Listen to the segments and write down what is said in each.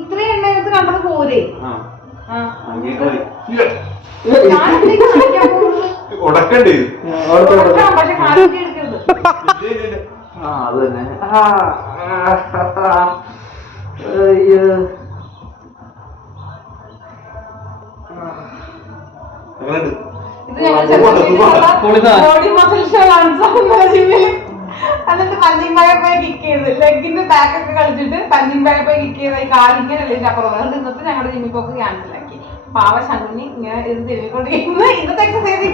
ഇത്രയും എണ്ണ കണ്ടത് പോരെ. ഉടക്കണ്ടേ പക്ഷെ കാലിറ്റി എടുക്കരുത്. അത് തന്നെ. ഇത് ബോഡി മസിൽ ഷോ കാണിച്ചു ജിമ്മില്. എന്നിട്ട് പഞ്ചിങ് ബാഗ് പോയി കിക്ക് ചെയ്ത് ലെഗിന്റെ ബാക്ക് ഒക്കെ കളിച്ചിട്ട് പഞ്ചിങ് ബാഗ് പോയി കിക്ക് ചെയ്ത് കാലിങ്ങനെ അപ്പുറം. അതുകൊണ്ട് ഇന്നത്തെ ഞങ്ങളുടെ ജിമ്മിൽ പോക്ക് ക്യാൻസൽ ആക്കി. പാവ ശങ്കുനി ഇങ്ങനെ ഇത് തിരികൊണ്ടിരിക്കുന്നു. ഇന്നത്തെ എക്സസൈസ് ഈ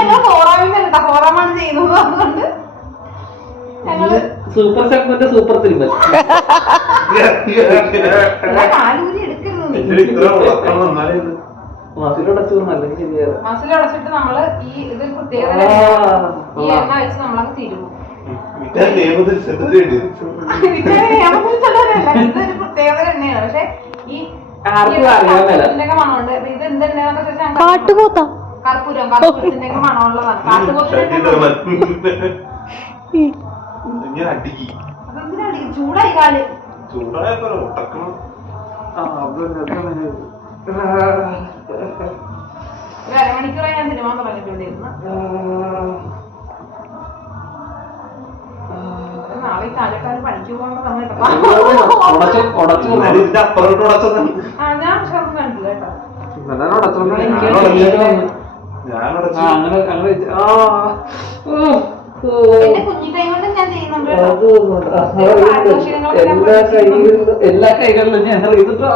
ഞങ്ങൾ ഫോറാമിന്റെ ഫോറാമാണ് ചെയ്യുന്നത്. അതുകൊണ്ട് ഞങ്ങള് സൂപ്പർ സെഗ്മെന്റ് സൂപ്പർ തിരുമ്പൽ കാലൂരി എടുക്കരുത്. മസിലടച്ചിട്ട് നമ്മള് ഈ ഇത് പ്രത്യേകത ഈ എണ്ണ വെച്ച് നമ്മളങ്ങ് തിരുവും. ഇതൊരു പ്രത്യേകത എണ്ണയാണ്. പക്ഷെ ഈ മണമുണ്ട്. ഇത് എന്തെണ്ണയാന്ന് വെച്ചാൽ കർപ്പൂരത്തിന്റെ മണമുള്ളതാണ്. അതെന്തിനാ അടിക്കും? ചൂടായി കാല്. ഒരു അരമണിക്കൂറായി ഞാൻ സിനിമ പറഞ്ഞിട്ടുണ്ടായിരുന്നു. നാളെ കാലക്കാലം പണിക്ക് പോകണമെന്ന് പറഞ്ഞിട്ടോ. ഞാൻ ഷർട്ട് കണ്ടില്ല കേട്ടോ. എന്റെ കുഞ്ഞി കൈ കൊണ്ട് ഞാൻ ചെയ്യുന്നുണ്ട്. എല്ലാ കൈകളിലും ഞാൻ ചെയ്തിട്ട്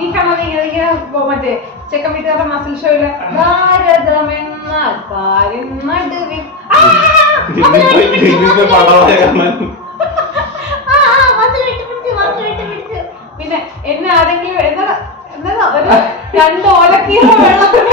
ഈ കണ്ണത് ഇങ്ങനെ മറ്റേ ചെക്കൻ വീട്ടുകാരുടെ മസിൽ ഷോയില് ഭാരതമെന്നാൽ കാര്യം നടുവിൽ പിന്നെ എന്നെ ആരെങ്കിലും എന്താ ഒരു 2 ഓലക്കീറ വെള്ളത്തിൽ